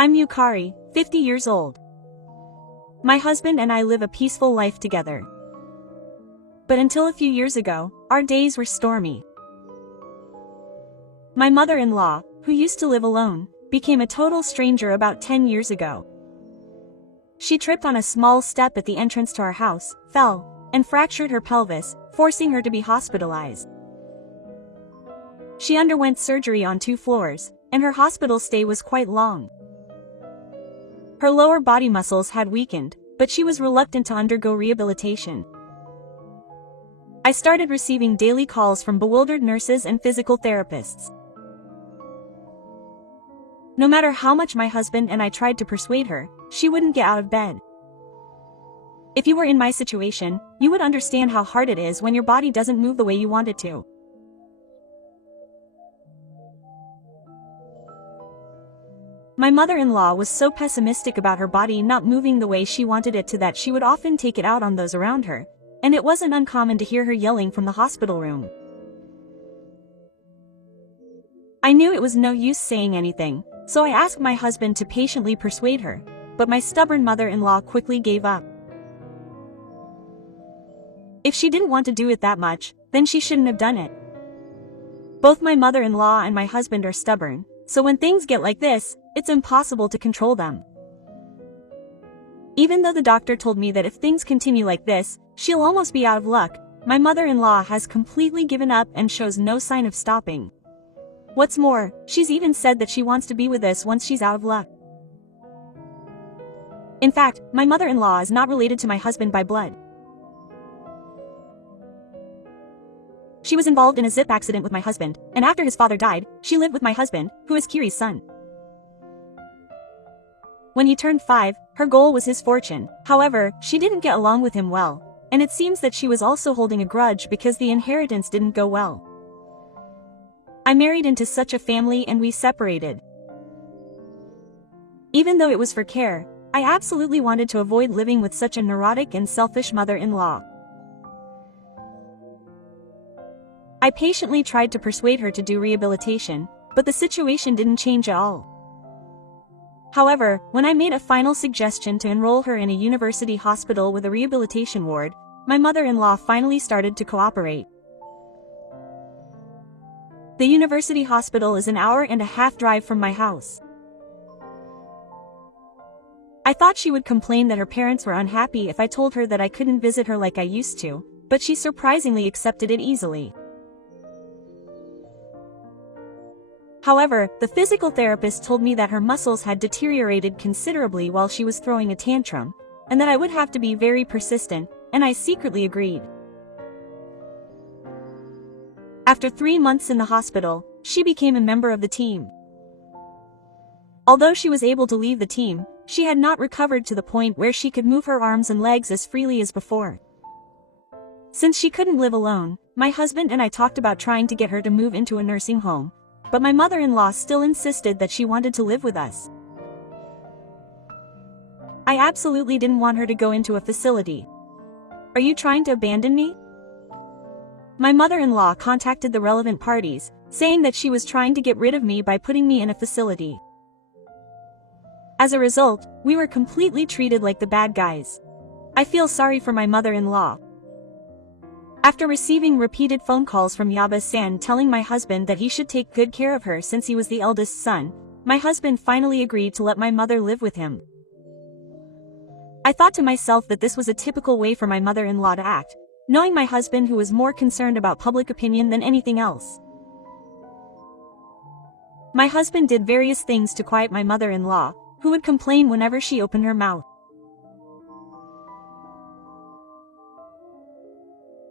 I'm Yukari, 50 years old. My husband and I live a peaceful life together. But until a few years ago, our days were stormy. My mother-in-law, who used to live alone, became a total stranger about 10 years ago. She tripped on a small step at the entrance to our house, fell, and fractured her pelvis, forcing her to be hospitalized. She underwent surgery on 2 floors, and her hospital stay was quite long. Her lower body muscles had weakened, but she was reluctant to undergo rehabilitation. I started receiving daily calls from bewildered nurses and physical therapists. No matter how much my husband and I tried to persuade her, she wouldn't get out of bed. If you were in my situation, you would understand how hard it is when your body doesn't move the way you want it to. My mother-in-law was so pessimistic about her body not moving the way she wanted it to that she would often take it out on those around her, and it wasn't uncommon to hear her yelling from the hospital room. I knew it was no use saying anything, so I asked my husband to patiently persuade her, but my stubborn mother-in-law quickly gave up. If she didn't want to do it that much, then she shouldn't have done it. Both my mother-in-law and my husband are stubborn, so when things get like this, it's impossible to control them. Even though the doctor told me that if things continue like this, she'll almost be out of luck, my mother-in-law has completely given up and shows no sign of stopping. What's more, she's even said that she wants to be with us once she's out of luck. In fact, my mother-in-law is not related to my husband by blood. She was involved in a zip accident with my husband, and after his father died, she lived with my husband, who is Kiri's son. When he turned 5, her goal was his fortune. However, she didn't get along with him well, and it seems that she was also holding a grudge because the inheritance didn't go well. I married into such a family and we separated. Even though it was for care, I absolutely wanted to avoid living with such a neurotic and selfish mother-in-law. I patiently tried to persuade her to do rehabilitation, but the situation didn't change at all. However, when I made a final suggestion to enroll her in a university hospital with a rehabilitation ward, my mother-in-law finally started to cooperate. The university hospital is an hour-and-a-half drive from my house. I thought she would complain that her parents were unhappy if I told her that I couldn't visit her like I used to, but she surprisingly accepted it easily. However, the physical therapist told me that her muscles had deteriorated considerably while she was throwing a tantrum, and that I would have to be very persistent, and I secretly agreed. After 3 months in the hospital, she became a member of the team. Although she was able to leave the team, she had not recovered to the point where she could move her arms and legs as freely as before. Since she couldn't live alone, my husband and I talked about trying to get her to move into a nursing home, but my mother-in-law still insisted that she wanted to live with us. I absolutely didn't want her to go into a facility. Are you trying to abandon me? My mother-in-law contacted the relevant parties, saying that she was trying to get rid of me by putting me in a facility. As a result, we were completely treated like the bad guys. I feel sorry for my mother-in-law. After receiving repeated phone calls from Yaba-san telling my husband that he should take good care of her since he was the eldest son, my husband finally agreed to let my mother live with him. I thought to myself that this was a typical way for my mother-in-law to act, knowing my husband who was more concerned about public opinion than anything else. My husband did various things to quiet my mother-in-law, who would complain whenever she opened her mouth.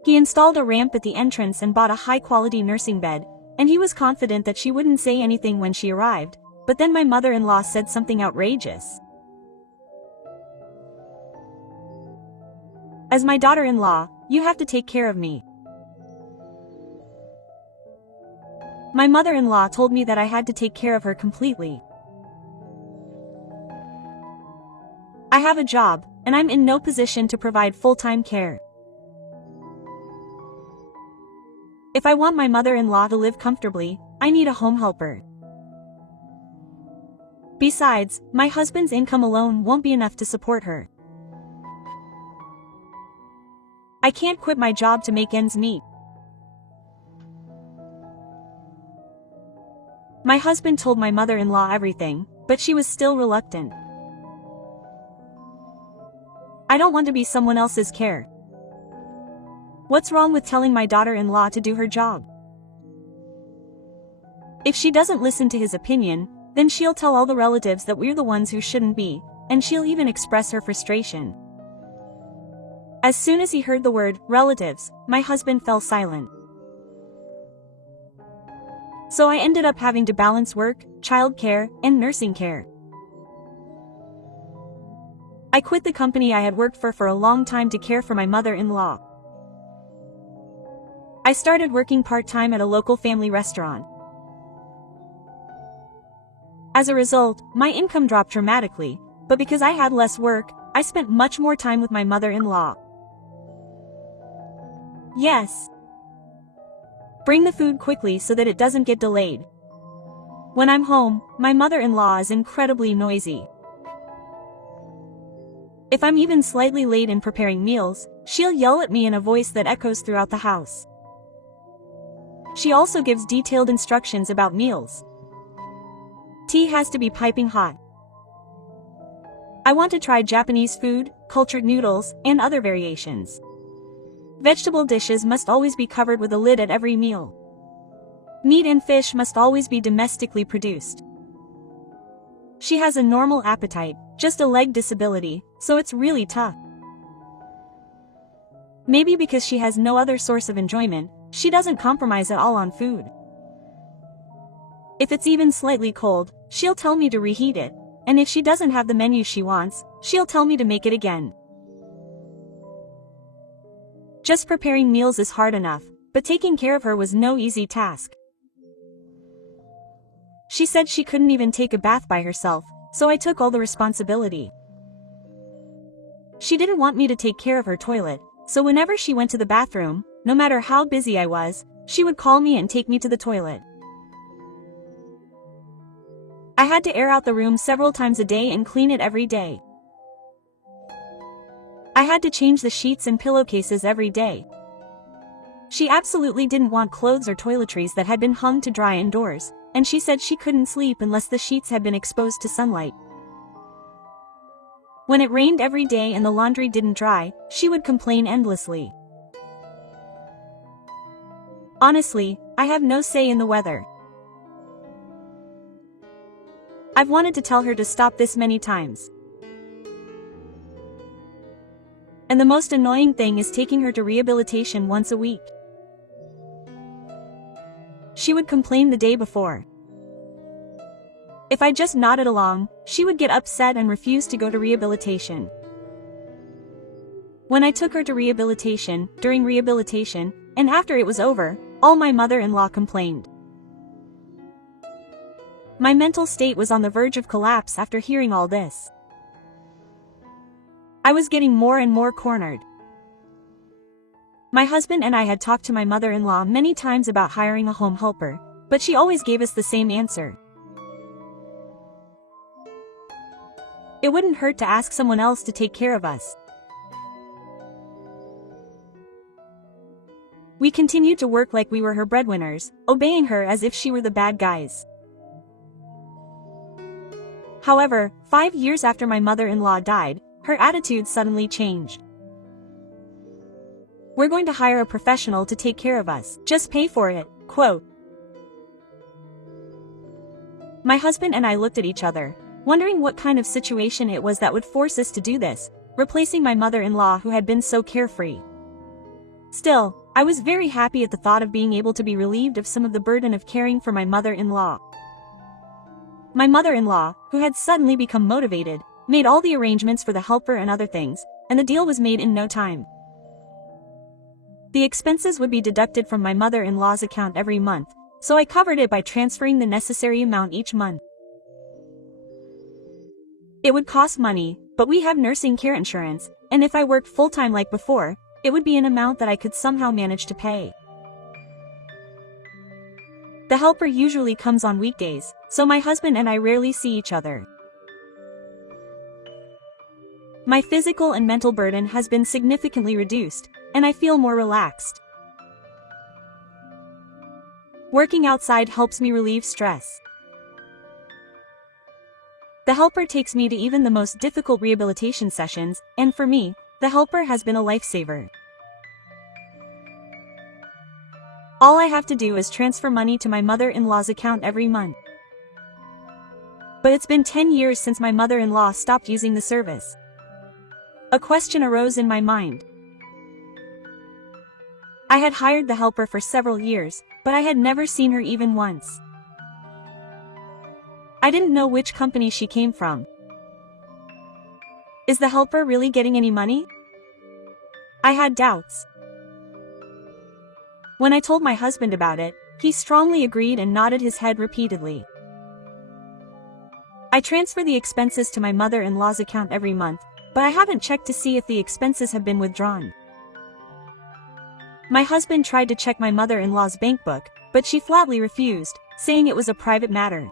He installed a ramp at the entrance and bought a high-quality nursing bed, and he was confident that she wouldn't say anything when she arrived, but then my mother-in-law said something outrageous. As my daughter-in-law, you have to take care of me. My mother-in-law told me that I had to take care of her completely. I have a job, and I'm in no position to provide full-time care. If I want my mother-in-law to live comfortably, I need a home helper. Besides, my husband's income alone won't be enough to support her. I can't quit my job to make ends meet. My husband told my mother-in-law everything, but she was still reluctant. I don't want to be someone else's care. What's wrong with telling my daughter-in-law to do her job? If she doesn't listen to his opinion, then she'll tell all the relatives that we're the ones who shouldn't be, and she'll even express her frustration. As soon as he heard the word relatives, my husband fell silent. So I ended up having to balance work, childcare, and nursing care. I quit the company I had worked for a long time to care for my mother-in-law. I started working part-time at a local family restaurant. As a result, my income dropped dramatically, but because I had less work, I spent much more time with my mother-in-law. Yes. Bring the food quickly so that it doesn't get delayed. When I'm home, my mother-in-law is incredibly noisy. If I'm even slightly late in preparing meals, she'll yell at me in a voice that echoes throughout the house. She also gives detailed instructions about meals. Tea has to be piping hot. I want to try Japanese food, cultured noodles, and other variations. Vegetable dishes must always be covered with a lid at every meal. Meat and fish must always be domestically produced. She has a normal appetite, just a leg disability, so it's really tough. Maybe because she has no other source of enjoyment, she doesn't compromise at all on food. If it's even slightly cold, she'll tell me to reheat it, and if she doesn't have the menu she wants, she'll tell me to make it again. Just preparing meals is hard enough, but taking care of her was no easy task. She said she couldn't even take a bath by herself, so I took all the responsibility. She didn't want me to take care of her toilet, so whenever she went to the bathroom, no matter how busy I was, she would call me and take me to the toilet. I had to air out the room several times a day and clean it every day. I had to change the sheets and pillowcases every day. She absolutely didn't want clothes or toiletries that had been hung to dry indoors, and she said she couldn't sleep unless the sheets had been exposed to sunlight. When it rained every day and the laundry didn't dry, she would complain endlessly. Honestly, I have no say in the weather. I've wanted to tell her to stop this many times. And the most annoying thing is taking her to rehabilitation once a week. She would complain the day before. If I just nodded along, she would get upset and refuse to go to rehabilitation. When I took her to rehabilitation, during rehabilitation, and after it was over, all my mother-in-law complained. My mental state was on the verge of collapse after hearing all this. I was getting more and more cornered. My husband and I had talked to my mother-in-law many times about hiring a home helper, but she always gave us the same answer. It wouldn't hurt to ask someone else to take care of us. We continued to work like we were her breadwinners, obeying her as if she were the bad guys. However, 5 years after my mother-in-law died, her attitude suddenly changed. We're going to hire a professional to take care of us, just pay for it, quote. My husband and I looked at each other, wondering what kind of situation it was that would force us to do this, replacing my mother-in-law who had been so carefree. Still, I was very happy at the thought of being able to be relieved of some of the burden of caring for my mother-in-law. My mother-in-law, who had suddenly become motivated, made all the arrangements for the helper and other things, and the deal was made in no time. The expenses would be deducted from my mother-in-law's account every month, so I covered it by transferring the necessary amount each month. It would cost money, but we have nursing care insurance, and if I worked full-time like before, it would be an amount that I could somehow manage to pay. The helper usually comes on weekdays, so my husband and I rarely see each other. My physical and mental burden has been significantly reduced, and I feel more relaxed. Working outside helps me relieve stress. The helper takes me to even the most difficult rehabilitation sessions, and for me, the helper has been a lifesaver. All I have to do is transfer money to my mother-in-law's account every month. But it's been 10 years since my mother-in-law stopped using the service. A question arose in my mind. I had hired the helper for several years, but I had never seen her even once. I didn't know which company she came from. Is the helper really getting any money? I had doubts. When I told my husband about it, he strongly agreed and nodded his head repeatedly. I transfer the expenses to my mother-in-law's account every month, but I haven't checked to see if the expenses have been withdrawn. My husband tried to check my mother-in-law's bank book, but she flatly refused, saying it was a private matter.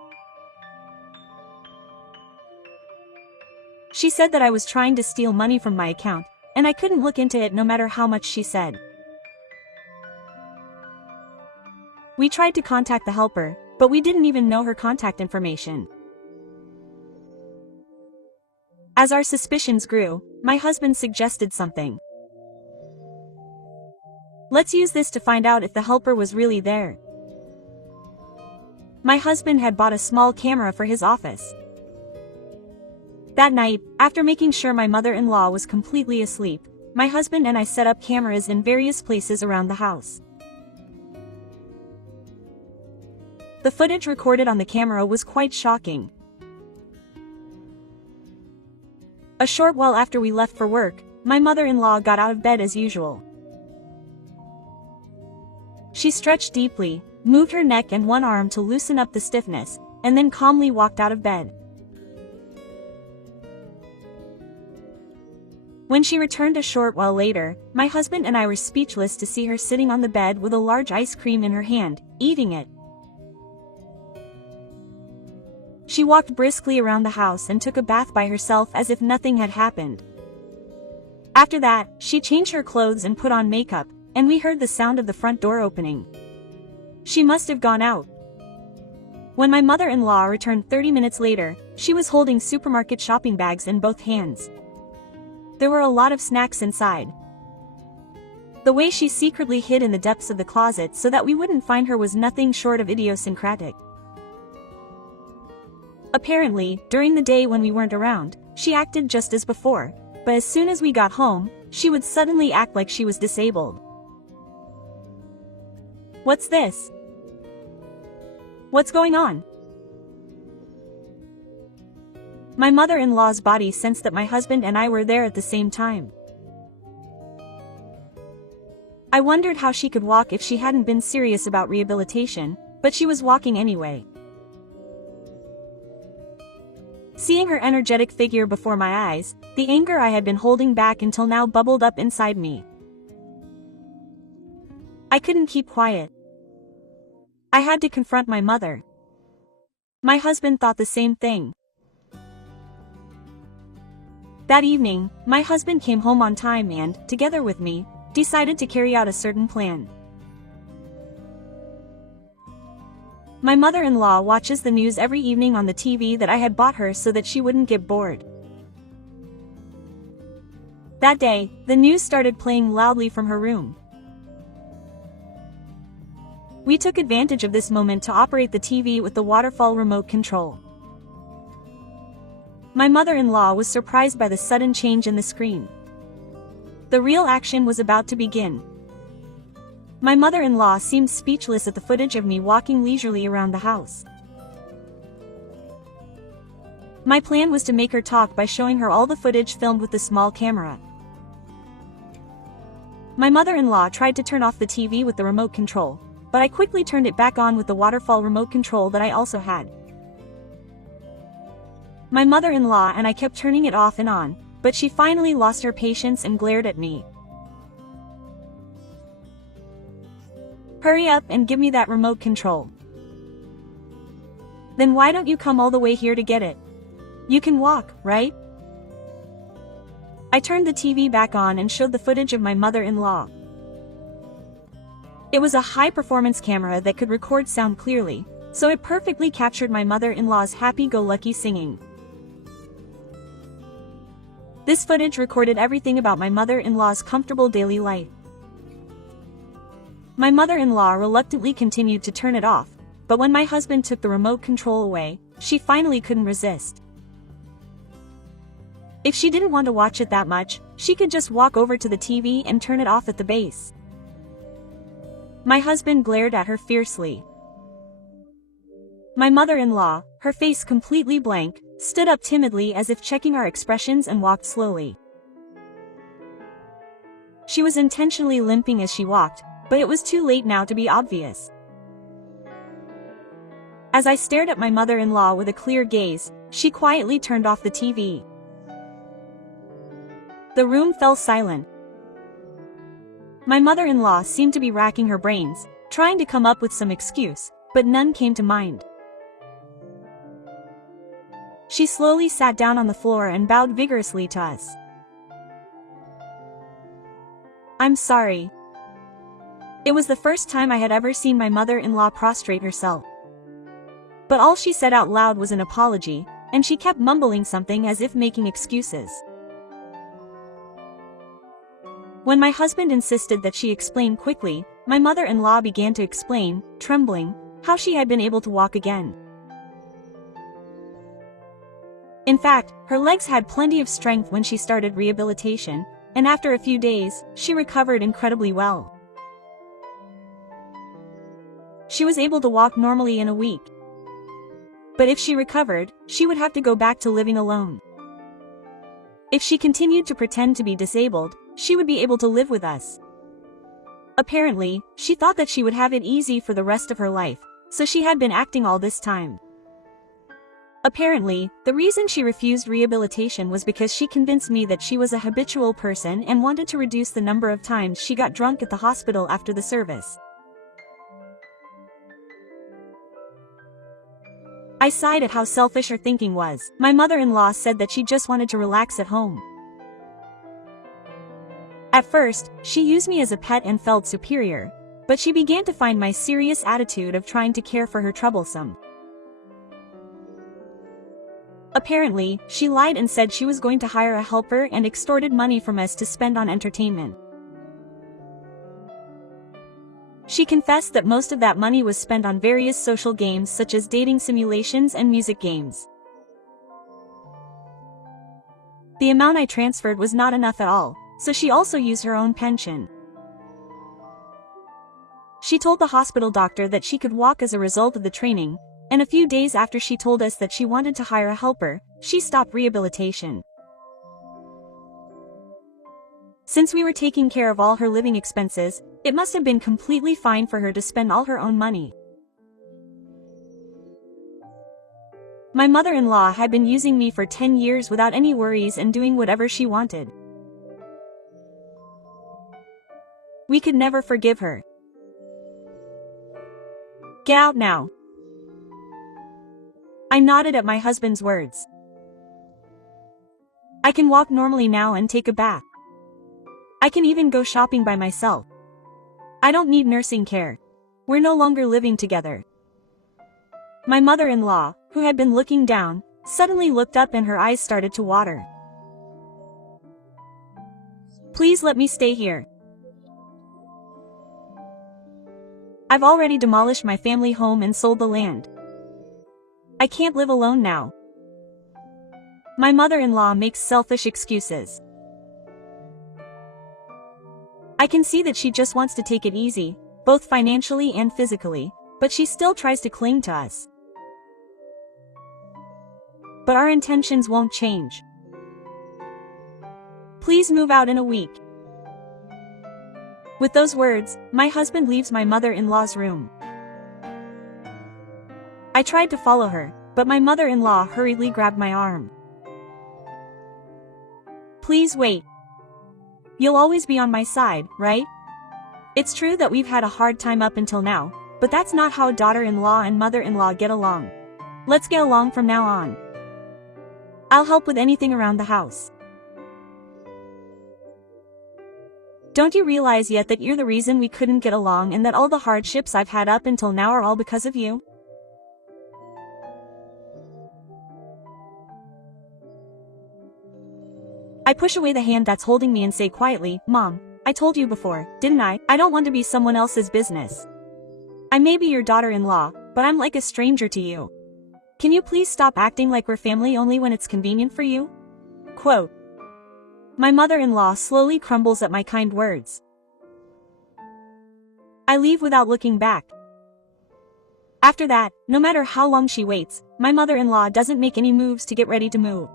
She said that I was trying to steal money from my account, and I couldn't look into it no matter how much she said. We tried to contact the helper, but we didn't even know her contact information. As our suspicions grew, my husband suggested something. Let's use this to find out if the helper was really there. My husband had bought a small camera for his office. That night, after making sure my mother-in-law was completely asleep, my husband and I set up cameras in various places around the house. The footage recorded on the camera was quite shocking. A short while after we left for work, my mother-in-law got out of bed as usual. She stretched deeply, moved her neck and one arm to loosen up the stiffness, and then calmly walked out of bed. When she returned a short while later, my husband and I were speechless to see her sitting on the bed with a large ice cream in her hand, eating it. She walked briskly around the house and took a bath by herself as if nothing had happened. After that, she changed her clothes and put on makeup, and we heard the sound of the front door opening. She must have gone out. When my mother-in-law returned 30 minutes later, she was holding supermarket shopping bags in both hands. There were a lot of snacks inside. The way she secretly hid in the depths of the closet so that we wouldn't find her was nothing short of idiosyncratic. Apparently, during the day when we weren't around, she acted just as before, but as soon as we got home, she would suddenly act like she was disabled. What's this? What's going on? My mother-in-law's body sensed that my husband and I were there at the same time. I wondered how she could walk if she hadn't been serious about rehabilitation, but she was walking anyway. Seeing her energetic figure before my eyes, the anger I had been holding back until now bubbled up inside me. I couldn't keep quiet. I had to confront my mother. My husband thought the same thing. That evening, my husband came home on time and, together with me, decided to carry out a certain plan. My mother-in-law watches the news every evening on the TV that I had bought her so that she wouldn't get bored. That day, the news started playing loudly from her room. We took advantage of this moment to operate the TV with the waterfall remote control. My mother-in-law was surprised by the sudden change in the screen. The real action was about to begin. My mother-in-law seemed speechless at the footage of me walking leisurely around the house. My plan was to make her talk by showing her all the footage filmed with the small camera. My mother-in-law tried to turn off the TV with the remote control, but I quickly turned it back on with the waterfall remote control that I also had. My mother-in-law and I kept turning it off and on, but she finally lost her patience and glared at me. "Hurry up and give me that remote control." Then why don't you come all the way here to get it? You can walk, right? I turned the TV back on and showed the footage of my mother-in-law. It was a high-performance camera that could record sound clearly, so it perfectly captured my mother-in-law's happy-go-lucky singing. This footage recorded everything about my mother-in-law's comfortable daily life. My mother-in-law reluctantly continued to turn it off, but when my husband took the remote control away, she finally couldn't resist. If she didn't want to watch it that much, she could just walk over to the TV and turn it off at the base. My husband glared at her fiercely. My mother-in-law, her face completely blank, stood up timidly as if checking our expressions and walked slowly. She was intentionally limping as she walked, but it was too late now to be obvious. As I stared at my mother-in-law with a clear gaze, she quietly turned off the TV. The room fell silent. My mother-in-law seemed to be racking her brains, trying to come up with some excuse, but none came to mind. She slowly sat down on the floor and bowed vigorously to us. I'm sorry. It was the first time I had ever seen my mother-in-law prostrate herself. But all she said out loud was an apology, and she kept mumbling something as if making excuses. When my husband insisted that she explain quickly, my mother-in-law began to explain, trembling, how she had been able to walk again. In fact, her legs had plenty of strength when she started rehabilitation, and after a few days, she recovered incredibly well. She was able to walk normally in a week. But if she recovered, she would have to go back to living alone. If she continued to pretend to be disabled, she would be able to live with us. Apparently, she thought that she would have it easy for the rest of her life, so she had been acting all this time. Apparently, the reason she refused rehabilitation was because she convinced me that she was a habitual person and wanted to reduce the number of times she got drunk at the hospital after the service. I sighed at how selfish her thinking was. My mother-in-law said that she just wanted to relax at home. At first, she used me as a pet and felt superior, but she began to find my serious attitude of trying to care for her troublesome. Apparently, she lied and said she was going to hire a helper and extorted money from us to spend on entertainment. She confessed that most of that money was spent on various social games such as dating simulations and music games. The amount I transferred was not enough at all, so she also used her own pension. She told the hospital doctor that she could walk as a result of the training, and a few days after she told us that she wanted to hire a helper, she stopped rehabilitation. Since we were taking care of all her living expenses, it must have been completely fine for her to spend all her own money. My mother-in-law had been using me for 10 years without any worries and doing whatever she wanted. We could never forgive her. Get out now. I nodded at my husband's words. I can walk normally now and take a bath. I can even go shopping by myself. I don't need nursing care. We're no longer living together. My mother-in-law, who had been looking down, suddenly looked up and her eyes started to water. Please let me stay here. I've already demolished my family home and sold the land. I can't live alone now. My mother-in-law makes selfish excuses. I can see that she just wants to take it easy, both financially and physically, but she still tries to cling to us. But our intentions won't change. Please move out in a week. With those words, my husband leaves my mother-in-law's room. I tried to follow her, but my mother-in-law hurriedly grabbed my arm. Please wait. You'll always be on my side, right? It's true that we've had a hard time up until now, but that's not how daughter-in-law and mother-in-law get along. Let's get along from now on. I'll help with anything around the house. Don't you realize yet that you're the reason we couldn't get along and that all the hardships I've had up until now are all because of you? I push away the hand that's holding me and say quietly, Mom, I told you before, didn't I? I don't want to be someone else's business. I may be your daughter-in-law, but I'm like a stranger to you. Can you please stop acting like we're family only when it's convenient for you? Quote. My mother-in-law slowly crumbles at my kind words. I leave without looking back. After that, no matter how long she waits, my mother-in-law doesn't make any moves to get ready to move.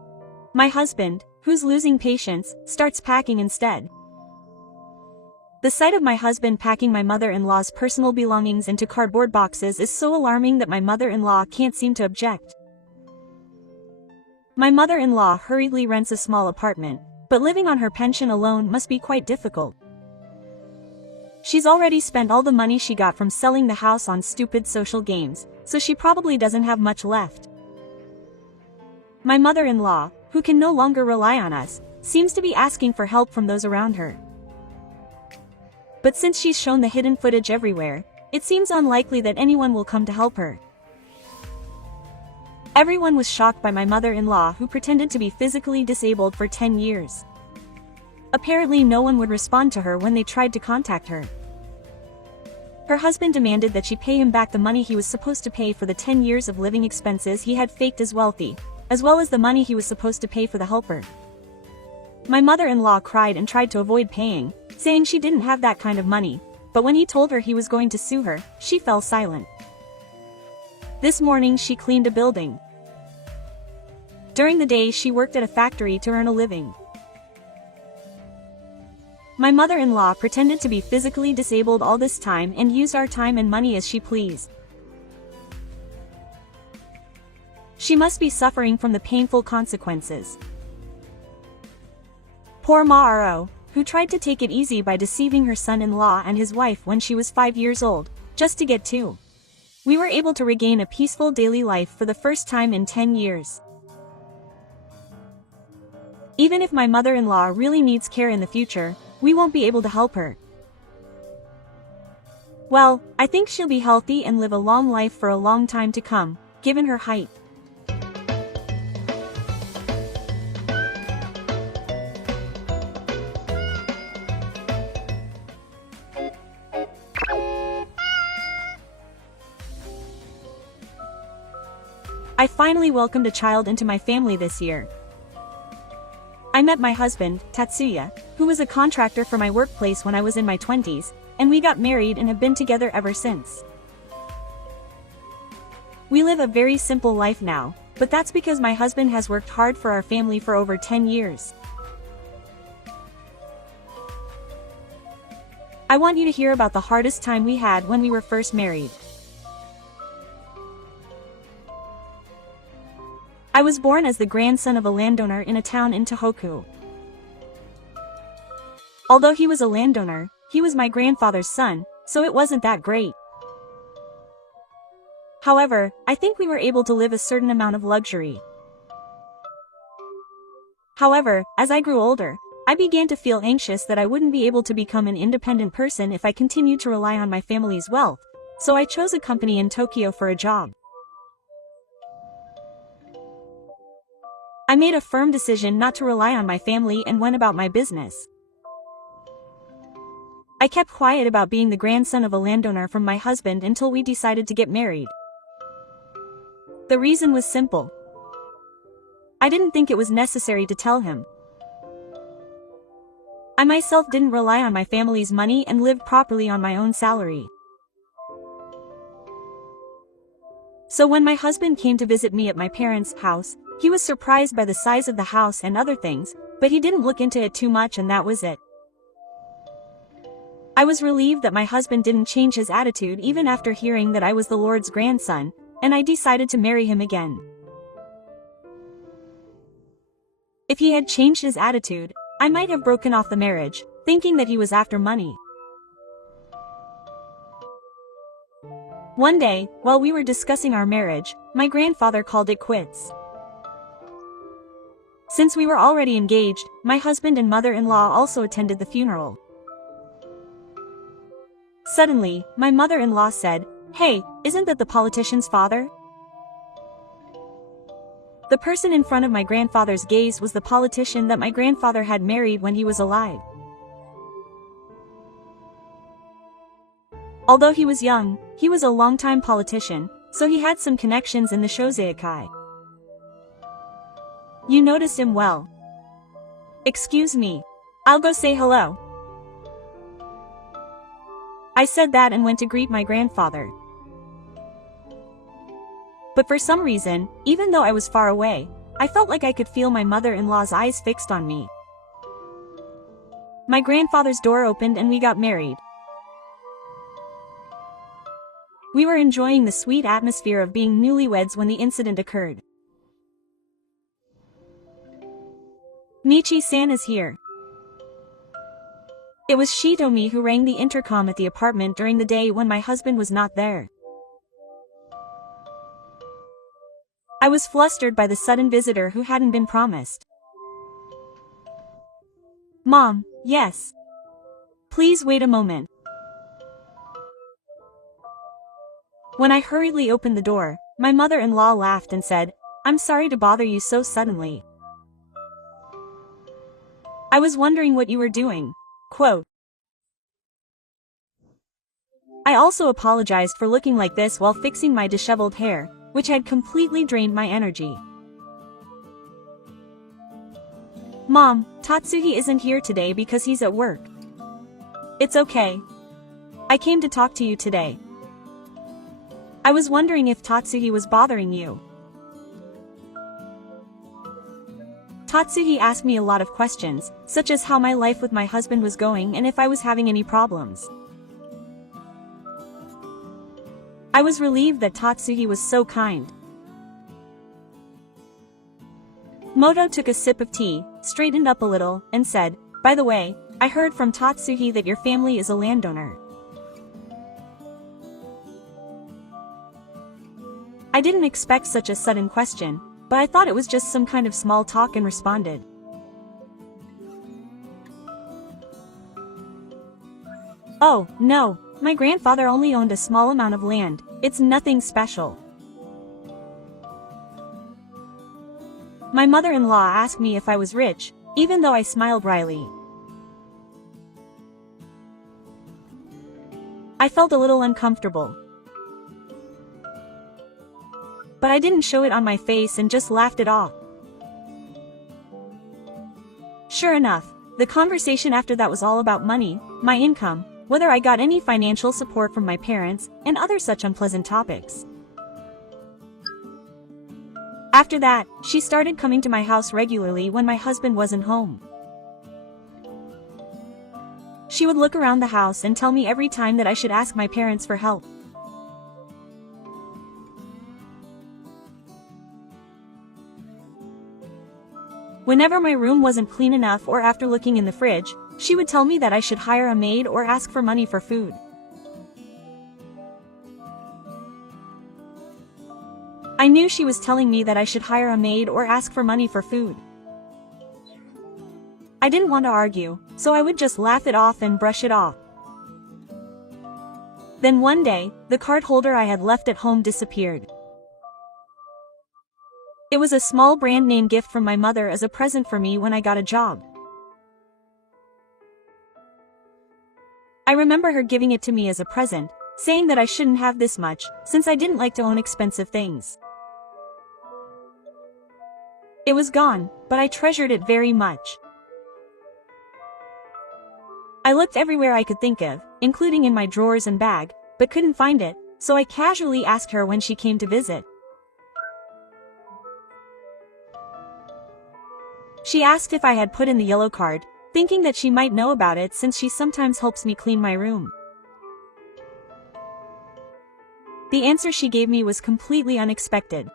My husband, who's losing patience, starts packing instead. The sight of my husband packing my mother-in-law's personal belongings into cardboard boxes is so alarming that my mother-in-law can't seem to object. My mother-in-law hurriedly rents a small apartment, but living on her pension alone must be quite difficult. She's already spent all the money she got from selling the house on stupid social games, so she probably doesn't have much left. My mother-in-law, who can no longer rely on us, seems to be asking for help from those around her. But since she's shown the hidden footage everywhere, it seems unlikely that anyone will come to help her. Everyone was shocked by my mother-in-law who pretended to be physically disabled for 10 years. Apparently no one would respond to her when they tried to contact her. Her husband demanded that she pay him back the money he was supposed to pay for the 10 years of living expenses he had faked as wealthy, as well as the money he was supposed to pay for the helper. My mother-in-law cried and tried to avoid paying, saying she didn't have that kind of money, but when he told her he was going to sue her, she fell silent. This morning she cleaned a building. During the day she worked at a factory to earn a living. My mother-in-law pretended to be physically disabled all this time and used our time and money as she pleased. She must be suffering from the painful consequences. Poor Ma-Ro, who tried to take it easy by deceiving her son-in-law and his wife when she was 5 years old, just to get 2. We were able to regain a peaceful daily life for the first time in 10 years. Even if my mother-in-law really needs care in the future, we won't be able to help her. Well, I think she'll be healthy and live a long life for a long time to come, given her height. I finally welcomed a child into my family this year. I met my husband, Tatsuya, who was a contractor for my workplace when I was in my 20s, and we got married and have been together ever since. We live a very simple life now, but that's because my husband has worked hard for our family for over 10 years. I want you to hear about the hardest time we had when we were first married. I was born as the grandson of a landowner in a town in Tohoku. Although he was a landowner, he was my grandfather's son, so it wasn't that great. However, I think we were able to live a certain amount of luxury. However, as I grew older, I began to feel anxious that I wouldn't be able to become an independent person if I continued to rely on my family's wealth, so I chose a company in Tokyo for a job. I made a firm decision not to rely on my family and went about my business. I kept quiet about being the grandson of a landowner from my husband until we decided to get married. The reason was simple. I didn't think it was necessary to tell him. I myself didn't rely on my family's money and lived properly on my own salary. So when my husband came to visit me at my parents' house, he was surprised by the size of the house and other things, but he didn't look into it too much and that was it. I was relieved that my husband didn't change his attitude even after hearing that I was the Lord's grandson, and I decided to marry him again. If he had changed his attitude, I might have broken off the marriage, thinking that he was after money. One day, while we were discussing our marriage, my grandfather called it quits. Since we were already engaged, my husband and mother-in-law also attended the funeral. Suddenly, my mother-in-law said, "Hey, isn't that the politician's father?" The person in front of my grandfather's gaze was the politician that my grandfather had married when he was alive. Although he was young, he was a long-time politician, so he had some connections in the Shozeikai. You noticed him well. Excuse me. I'll go say hello. I said that and went to greet my grandfather. But for some reason, even though I was far away, I felt like I could feel my mother-in-law's eyes fixed on me. My grandfather's door opened and we got married. We were enjoying the sweet atmosphere of being newlyweds when the incident occurred. Michi-san is here. It was Shitomi who rang the intercom at the apartment during the day when my husband was not there. I was flustered by the sudden visitor who hadn't been promised. Mom, yes. Please wait a moment. When I hurriedly opened the door, my mother-in-law laughed and said, "I'm sorry to bother you so suddenly. I was wondering what you were doing." Quote. I also apologized for looking like this while fixing my disheveled hair, which had completely drained my energy. Mom, Tatsuhi isn't here today because he's at work. It's okay. I came to talk to you today. I was wondering if Tatsuhi was bothering you. Tatsuhi asked me a lot of questions, such as how my life with my husband was going and if I was having any problems. I was relieved that Tatsuhi was so kind. Moto took a sip of tea, straightened up a little, and said, "By the way, I heard from Tatsuhi that your family is a landowner." I didn't expect such a sudden question, but I thought it was just some kind of small talk and responded. "Oh, no, my grandfather only owned a small amount of land, it's nothing special." My mother-in-law asked me if I was rich, even though I smiled wryly. I felt a little uncomfortable. But I didn't show it on my face and just laughed it off. Sure enough, the conversation after that was all about money, my income, whether I got any financial support from my parents, and other such unpleasant topics. After that, she started coming to my house regularly when my husband wasn't home. She would look around the house and tell me every time that I should ask my parents for help. Whenever my room wasn't clean enough or after looking in the fridge, she would tell me that I should hire a maid or ask for money for food. I knew she was telling me that I should hire a maid or ask for money for food. I didn't want to argue, so I would just laugh it off and brush it off. Then one day, the card holder I had left at home disappeared. It was a small brand name gift from my mother as a present for me when I got a job. I remember her giving it to me as a present, saying that I shouldn't have this much, since I didn't like to own expensive things. It was gone, but I treasured it very much. I looked everywhere I could think of, including in my drawers and bag, but couldn't find it, so I casually asked her when she came to visit. She asked if I had put in the yellow card, thinking that she might know about it since she sometimes helps me clean my room. The answer she gave me was completely unexpected.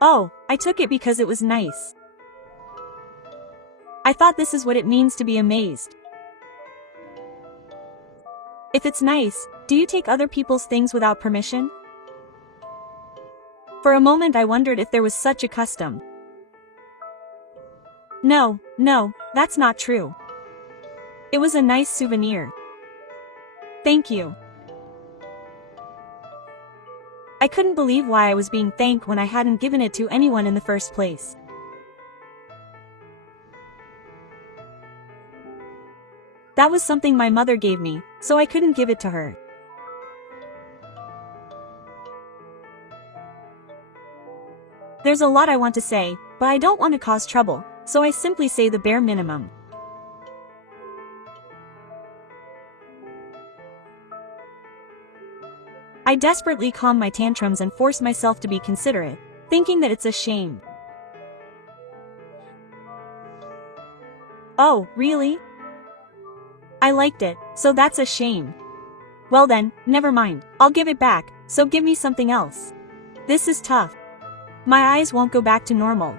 "Oh, I took it because it was nice. I thought this is what it means to be amazed." If it's nice, do you take other people's things without permission? For a moment I wondered if there was such a custom. No, that's not true. It was a nice souvenir. Thank you. I couldn't believe why I was being thanked when I hadn't given it to anyone in the first place. That was something my mother gave me, so I couldn't give it to her. There's a lot I want to say, but I don't want to cause trouble, so I simply say the bare minimum. I desperately calm my tantrums and force myself to be considerate, thinking that it's a shame. Oh, really? I liked it, so that's a shame. Well then, never mind, I'll give it back, so give me something else. This is tough. My eyes won't go back to normal.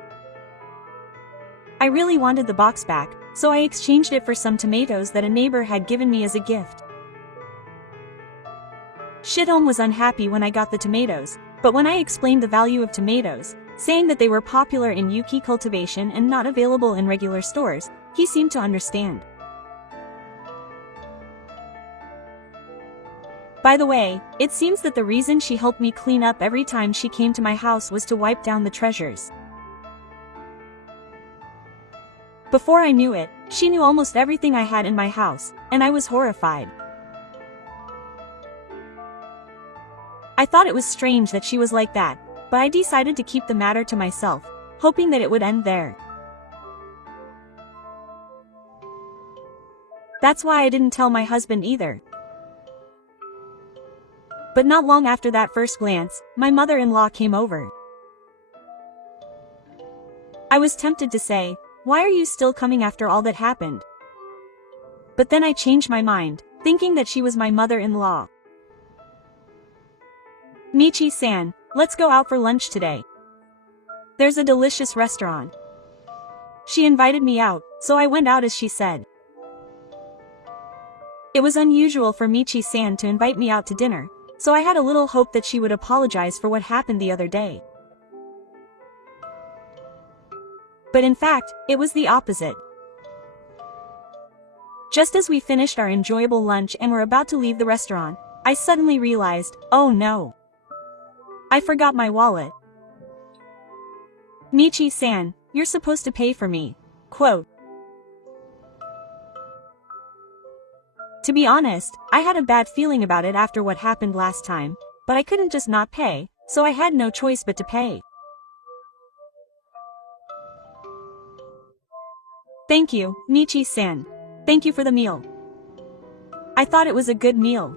I really wanted the box back, so I exchanged it for some tomatoes that a neighbor had given me as a gift. Shithome was unhappy when I got the tomatoes, but when I explained the value of tomatoes, saying that they were popular in yuki cultivation and not available in regular stores, he seemed to understand. By the way, it seems that the reason she helped me clean up every time she came to my house was to wipe down the treasures. Before I knew it, she knew almost everything I had in my house, and I was horrified. I thought it was strange that she was like that, but I decided to keep the matter to myself, hoping that it would end there. That's why I didn't tell my husband either. But not long after that first glance, my mother-in-law came over. I was tempted to say, "Why are you still coming after all that happened?" But then I changed my mind, thinking that she was my mother-in-law. "Michi-san, let's go out for lunch today. There's a delicious restaurant." She invited me out, so I went out as she said. It was unusual for Michi-san to invite me out to dinner, so I had a little hope that she would apologize for what happened the other day. But in fact, it was the opposite. Just as we finished our enjoyable lunch and were about to leave the restaurant, I suddenly realized, oh no. I forgot my wallet. "Michi-san, you're supposed to pay for me." Quote. To be honest, I had a bad feeling about it after what happened last time, but I couldn't just not pay, so I had no choice but to pay. "Thank you, Michi-san. Thank you for the meal. I thought it was a good meal."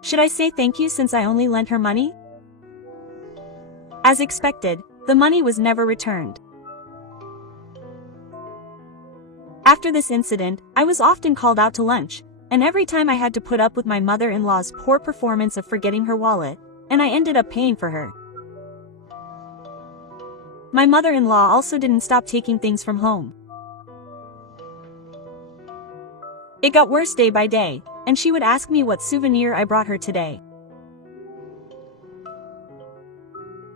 Should I say thank you since I only lent her money? As expected, the money was never returned. After this incident, I was often called out to lunch, and every time I had to put up with my mother-in-law's poor performance of forgetting her wallet, and I ended up paying for her. My mother-in-law also didn't stop taking things from home. It got worse day by day, and she would ask me what souvenir I brought her today.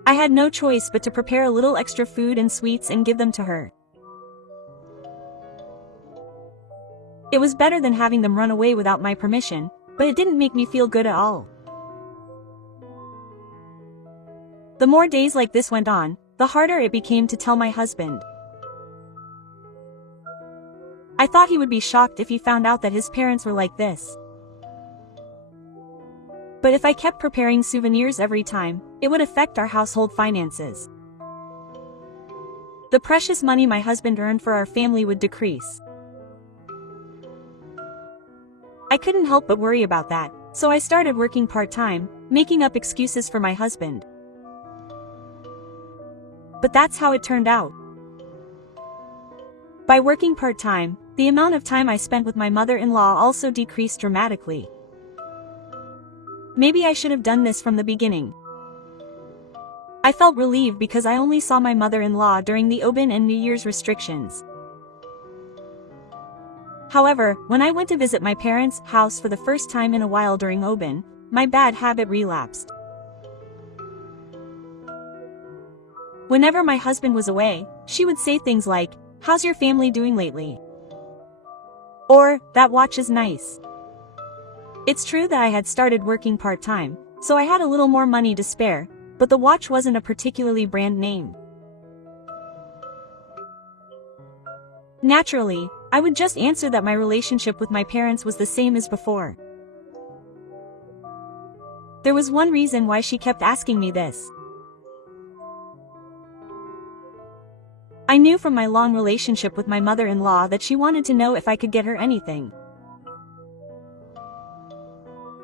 I had no choice but to prepare a little extra food and sweets and give them to her. It was better than having them run away without my permission, but it didn't make me feel good at all. The more days like this went on, the harder it became to tell my husband. I thought he would be shocked if he found out that his parents were like this. But if I kept preparing souvenirs every time, it would affect our household finances. The precious money my husband earned for our family would decrease. I couldn't help but worry about that, so I started working part-time, making up excuses for my husband. But that's how it turned out. By working part-time, the amount of time I spent with my mother-in-law also decreased dramatically. Maybe I should have done this from the beginning. I felt relieved because I only saw my mother-in-law during the Obin and New Year's restrictions. However, when I went to visit my parents' house for the first time in a while during Oban, my bad habit relapsed. Whenever my husband was away, she would say things like, "How's your family doing lately?" Or, "That watch is nice." It's true that I had started working part-time, so I had a little more money to spare, but the watch wasn't a particularly brand name. Naturally, I would just answer that my relationship with my parents was the same as before. There was one reason why she kept asking me this. I knew from my long relationship with my mother-in-law that she wanted to know if I could get her anything.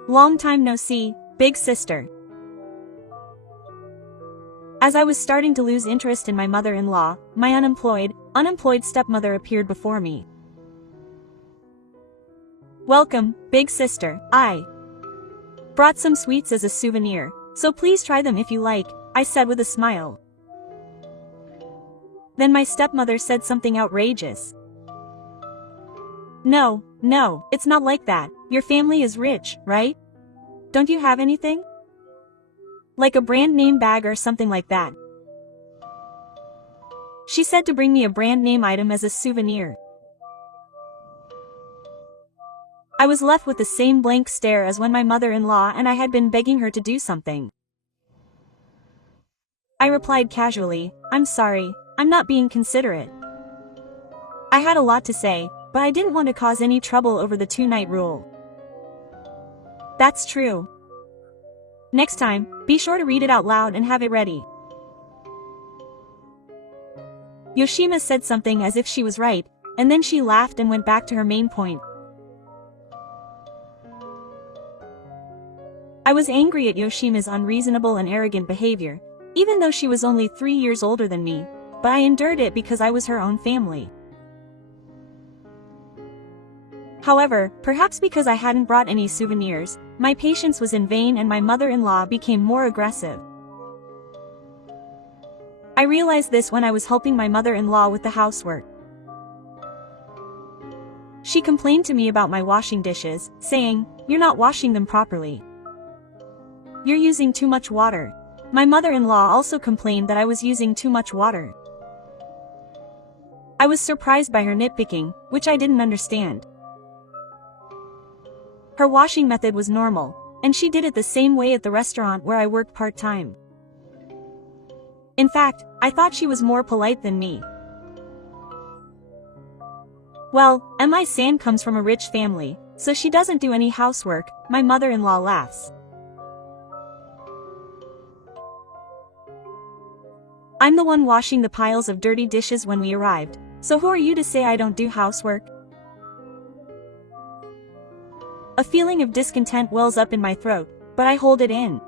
Long time no see, big sister. As I was starting to lose interest in my mother-in-law, my unemployed stepmother appeared before me. "Welcome, big sister. I brought some sweets as a souvenir, so please try them if you like," I said with a smile. Then my stepmother said something outrageous. No, it's not like that. Your family is rich, right? Don't you have anything? Like a brand name bag or something like that." She said to bring me a brand name item as a souvenir. I was left with the same blank stare as when my mother-in-law and I had been begging her to do something. I replied casually, "I'm sorry, I'm not being considerate." I had a lot to say, but I didn't want to cause any trouble over the 2-night rule. That's true. Next time, be sure to read it out loud and have it ready. Yoshima said something as if she was right, and then she laughed and went back to her main point. I was angry at Yoshima's unreasonable and arrogant behavior, even though she was only 3 years older than me, but I endured it because I was her own family. However, perhaps because I hadn't brought any souvenirs, my patience was in vain and my mother-in-law became more aggressive. I realized this when I was helping my mother-in-law with the housework. She complained to me about my washing dishes, saying, "You're not washing them properly. You're using too much water." My mother-in-law also complained that I was using too much water. I was surprised by her nitpicking, which I didn't understand. Her washing method was normal, and she did it the same way at the restaurant where I worked part-time. In fact, I thought she was more polite than me. Well, Mi-san comes from a rich family, so she doesn't do any housework, my mother-in-law laughs. I'm the one washing the piles of dirty dishes when we arrived, so who are you to say I don't do housework? A feeling of discontent wells up in my throat, but I hold it in.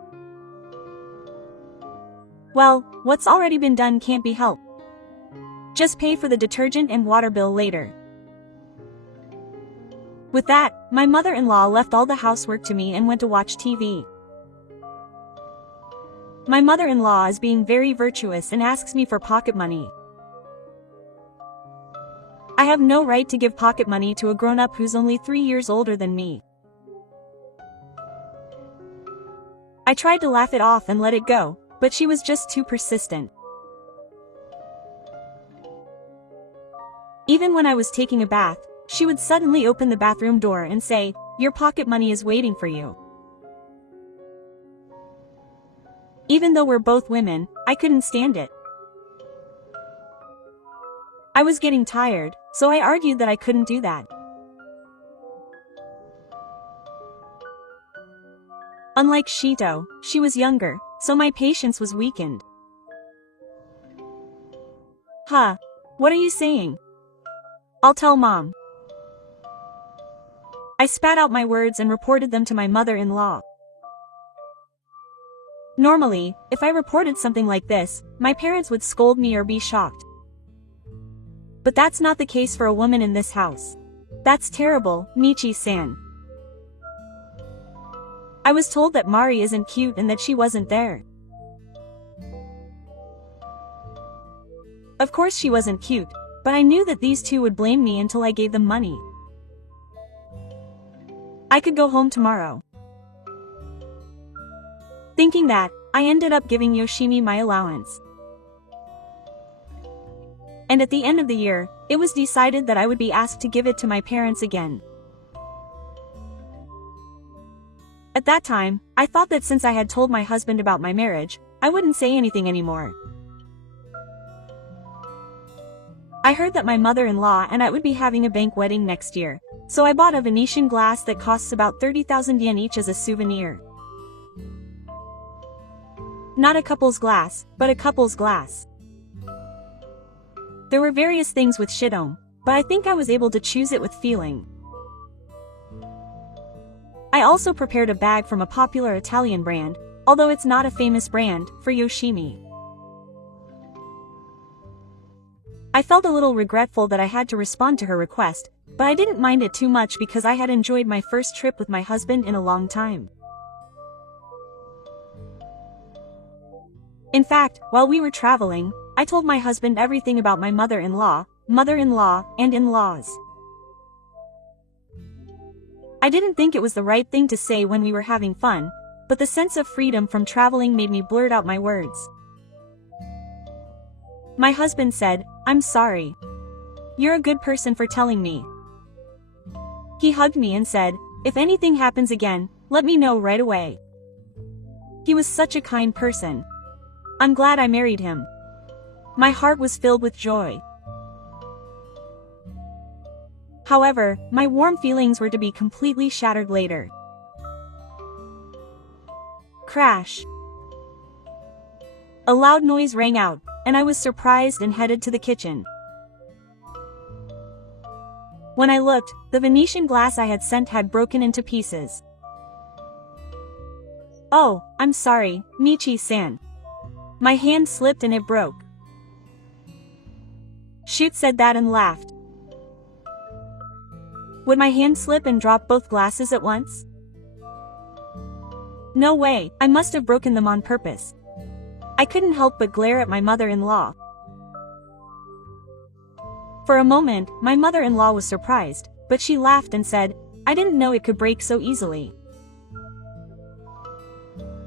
Well, what's already been done can't be helped. Just pay for the detergent and water bill later. With that, my mother-in-law left all the housework to me and went to watch TV. My mother-in-law is being very virtuous and asks me for pocket money. I have no right to give pocket money to a grown-up who's only 3 years older than me. I tried to laugh it off and let it go, but she was just too persistent. Even when I was taking a bath, she would suddenly open the bathroom door and say, "Your pocket money is waiting for you." Even though we're both women, I couldn't stand it. I was getting tired, so I argued that I couldn't do that. Unlike Shito, she was younger, so my patience was weakened. "Huh? What are you saying?" "I'll tell Mom." I spat out my words and reported them to my mother-in-law. Normally, if I reported something like this, my parents would scold me or be shocked. But that's not the case for a woman in this house. "That's terrible, Michi-san. I was told that Mari isn't cute and that she wasn't there." Of course she wasn't cute, but I knew that these two would blame me until I gave them money. I could go home tomorrow. Thinking that, I ended up giving Yoshimi my allowance. And at the end of the year, it was decided that I would be asked to give it to my parents again. At that time, I thought that since I had told my husband about my marriage, I wouldn't say anything anymore. I heard that my mother-in-law and I would be having a bank wedding next year, so I bought a Venetian glass that costs about 30,000 yen each as a souvenir. Not a couple's glass, but a couple's glass. There were various things with Shidome, but I think I was able to choose it with feeling. I also prepared a bag from a popular Italian brand, although it's not a famous brand, for Yoshimi. I felt a little regretful that I had to respond to her request, but I didn't mind it too much because I had enjoyed my first trip with my husband in a long time. In fact, while we were traveling, I told my husband everything about my mother-in-law, and in-laws. I didn't think it was the right thing to say when we were having fun, but the sense of freedom from traveling made me blurt out my words. My husband said, "I'm sorry. You're a good person for telling me." He hugged me and said, "If anything happens again, let me know right away." He was such a kind person. I'm glad I married him. My heart was filled with joy. However, my warm feelings were to be completely shattered later. Crash. A loud noise rang out, and I was surprised and headed to the kitchen. When I looked, the Venetian glass I had sent had broken into pieces. "Oh, I'm sorry, Michi-san. My hand slipped and it broke." Shoot said that and laughed. Would my hand slip and drop both glasses at once? No way, I must have broken them on purpose. I couldn't help but glare at my mother-in-law. For a moment, my mother-in-law was surprised, but she laughed and said, "I didn't know it could break so easily."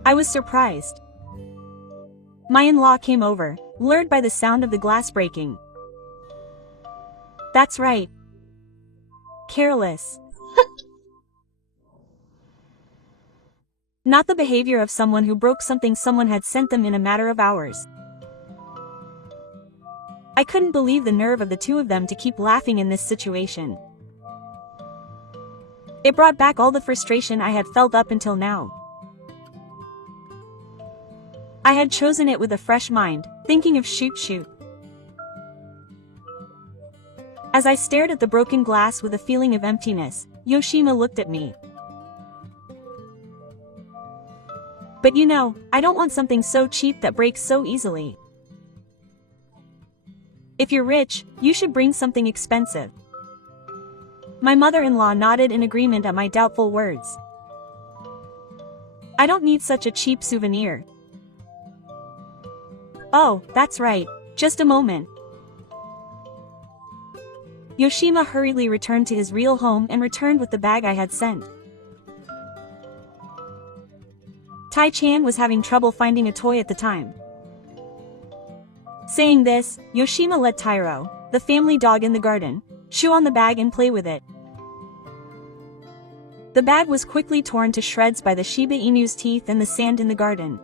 I was surprised. My in-law came over, lured by the sound of the glass breaking. That's right. Careless. Not the behavior of someone who broke something someone had sent them in a matter of hours. I couldn't believe the nerve of the two of them to keep laughing in this situation. It brought back all the frustration I had felt up until now. I had chosen it with a fresh mind, thinking of shoot. As I stared at the broken glass with a feeling of emptiness, Yoshima looked at me. "But you know, I don't want something so cheap that breaks so easily. If you're rich, you should bring something expensive." My mother-in-law nodded in agreement at my doubtful words. "I don't need such a cheap souvenir." "Oh, that's right, just a moment." Yoshima hurriedly returned to his real home and returned with the bag I had sent. Tai-chan was having trouble finding a toy at the time. Saying this, Yoshima let Tyro, the family dog in the garden, chew on the bag and play with it. The bag was quickly torn to shreds by the Shiba Inu's teeth and the sand in the garden.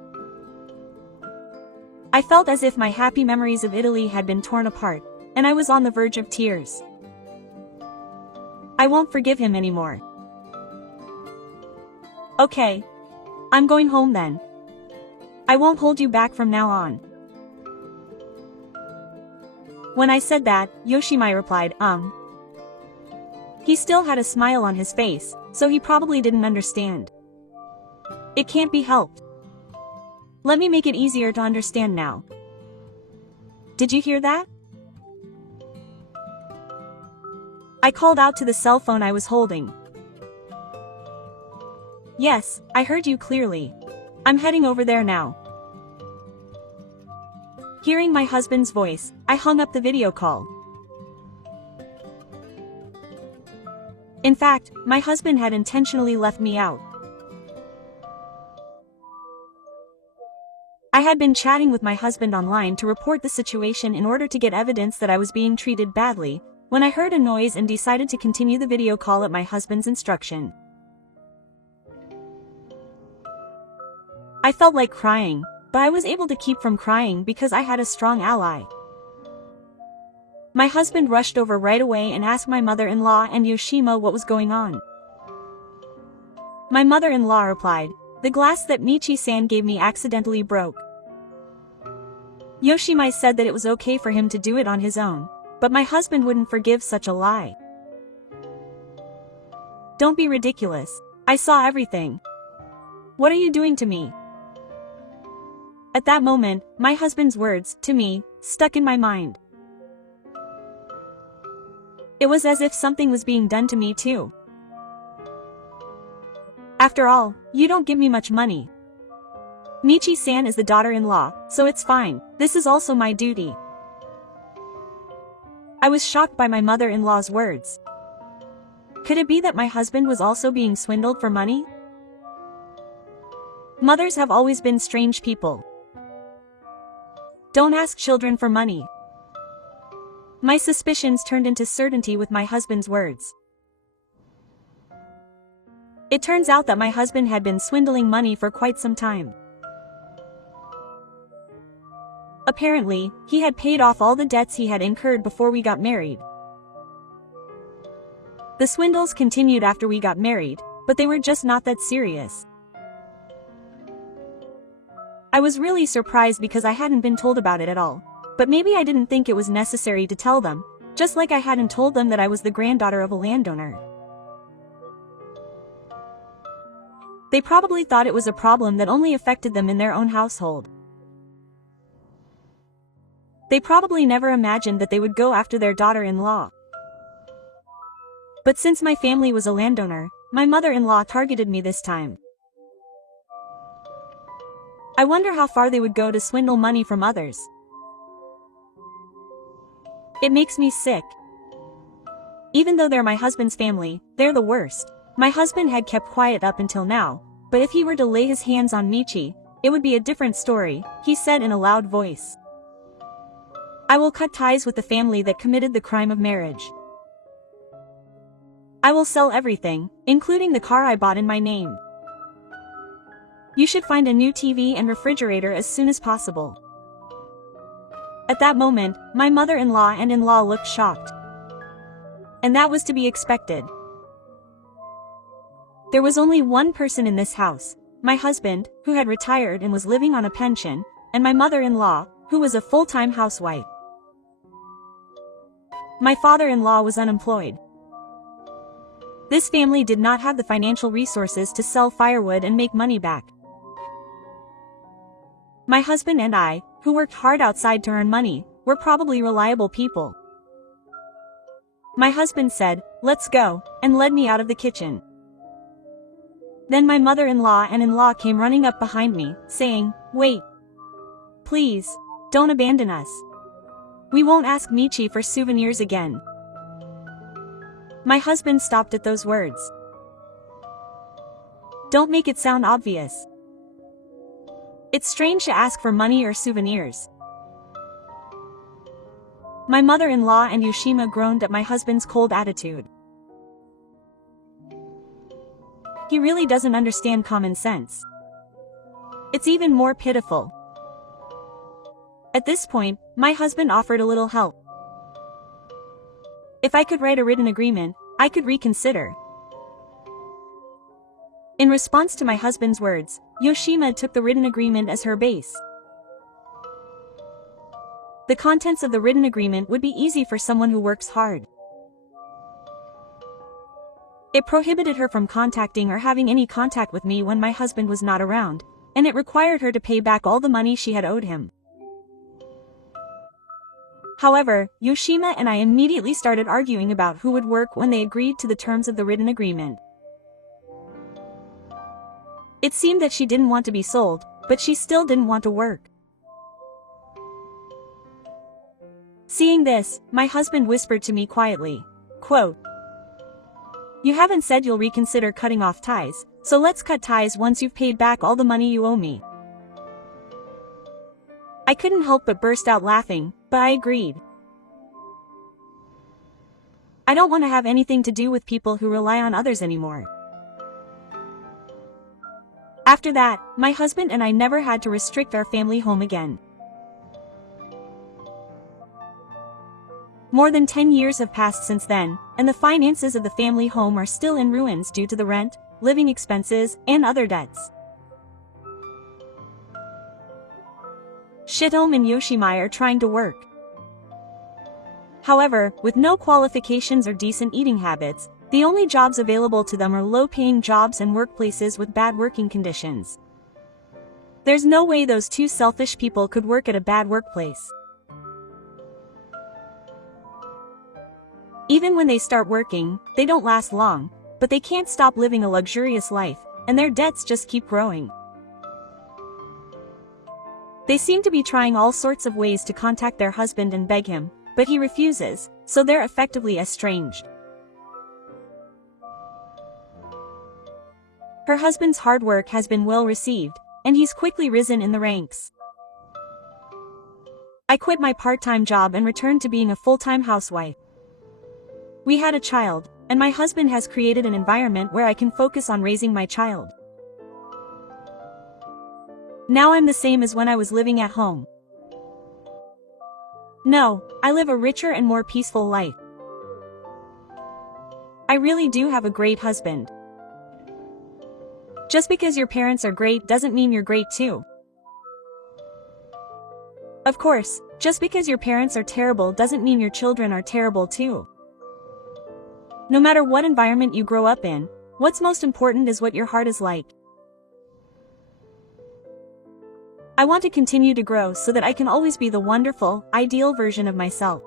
I felt as if my happy memories of Italy had been torn apart, and I was on the verge of tears. I won't forgive him anymore. Okay. I'm going home then. I won't hold you back from now on. When I said that, Yoshimi replied, He still had a smile on his face, so he probably didn't understand. It can't be helped. Let me make it easier to understand now. Did you hear that? I called out to the cell phone I was holding. Yes, I heard you clearly. I'm heading over there now. Hearing my husband's voice, I hung up the video call. In fact, my husband had intentionally left me out. I had been chatting with my husband online to report the situation in order to get evidence that I was being treated badly, when I heard a noise and decided to continue the video call at my husband's instruction. I felt like crying, but I was able to keep from crying because I had a strong ally. My husband rushed over right away and asked my mother-in-law and Yoshima what was going on. My mother-in-law replied, "The glass that Michi-san gave me accidentally broke." Yoshima said that it was okay for him to do it on his own, but my husband wouldn't forgive such a lie. "Don't be ridiculous. I saw everything. What are you doing to me?" At that moment, my husband's words, to me, stuck in my mind. It was as if something was being done to me too. "After all, you don't give me much money. Michi-san is the daughter-in-law, so it's fine. This is also my duty." I was shocked by my mother-in-law's words. Could it be that my husband was also being swindled for money? Mothers have always been strange people. Don't ask children for money. My suspicions turned into certainty with my husband's words. It turns out that my husband had been swindling money for quite some time. Apparently, he had paid off all the debts he had incurred before we got married. The swindles continued after we got married, but they were just not that serious. I was really surprised because I hadn't been told about it at all, but maybe I didn't think it was necessary to tell them, just like I hadn't told them that I was the granddaughter of a landowner. They probably thought it was a problem that only affected them in their own household. They probably never imagined that they would go after their daughter-in-law. But since my family was a landowner, my mother-in-law targeted me this time. I wonder how far they would go to swindle money from others. It makes me sick. Even though they're my husband's family, they're the worst. My husband had kept quiet up until now, but if he were to lay his hands on Michi, it would be a different story, he said in a loud voice. I will cut ties with the family that committed the crime of marriage. I will sell everything, including the car I bought in my name. You should find a new TV and refrigerator as soon as possible. At that moment, my mother-in-law and in-law looked shocked. And that was to be expected. There was only one person in this house, my husband, who had retired and was living on a pension, and my mother-in-law, who was a full-time housewife. My father-in-law was unemployed. This family did not have the financial resources to sell firewood and make money back. My husband and I, who worked hard outside to earn money, were probably reliable people. My husband said, "Let's go," and led me out of the kitchen. Then my mother-in-law and in-law came running up behind me, saying, "Wait. Please, don't abandon us. We won't ask Michi for souvenirs again." My husband stopped at those words. Don't make it sound obvious. It's strange to ask for money or souvenirs. My mother-in-law and Yoshima groaned at my husband's cold attitude. He really doesn't understand common sense. It's even more pitiful. At this point, my husband offered a little help. If I could write a written agreement, I could reconsider. In response to my husband's words, Yoshima took the written agreement as her base. The contents of the written agreement would be easy for someone who works hard. It prohibited her from contacting or having any contact with me when my husband was not around, and it required her to pay back all the money she had owed him. However, Yoshima and I immediately started arguing about who would work when they agreed to the terms of the written agreement. It seemed that she didn't want to be sold, but she still didn't want to work. Seeing this, my husband whispered to me quietly, quote, You haven't said you'll reconsider cutting off ties, so let's cut ties once you've paid back all the money you owe me. I couldn't help but burst out laughing, but I agreed. I don't want to have anything to do with people who rely on others anymore. After that, my husband and I never had to restrict our family home again. More than 10 years have passed since then, and the finances of the family home are still in ruins due to the rent, living expenses, and other debts. Shitome and Yoshimai are trying to work. However, with no qualifications or decent eating habits, the only jobs available to them are low-paying jobs and workplaces with bad working conditions. There's no way those two selfish people could work at a bad workplace. Even when they start working, they don't last long, but they can't stop living a luxurious life, and their debts just keep growing. They seem to be trying all sorts of ways to contact their husband and beg him, but he refuses, so they're effectively estranged. Her husband's hard work has been well received, and he's quickly risen in the ranks. I quit my part-time job and returned to being a full-time housewife. We had a child, and my husband has created an environment where I can focus on raising my child. Now I'm the same as when I was living at home. No, I live a richer and more peaceful life. I really do have a great husband. Just because your parents are great doesn't mean you're great too. Of course, just because your parents are terrible doesn't mean your children are terrible too. No matter what environment you grow up in, what's most important is what your heart is like. I want to continue to grow so that I can always be the wonderful, ideal version of myself.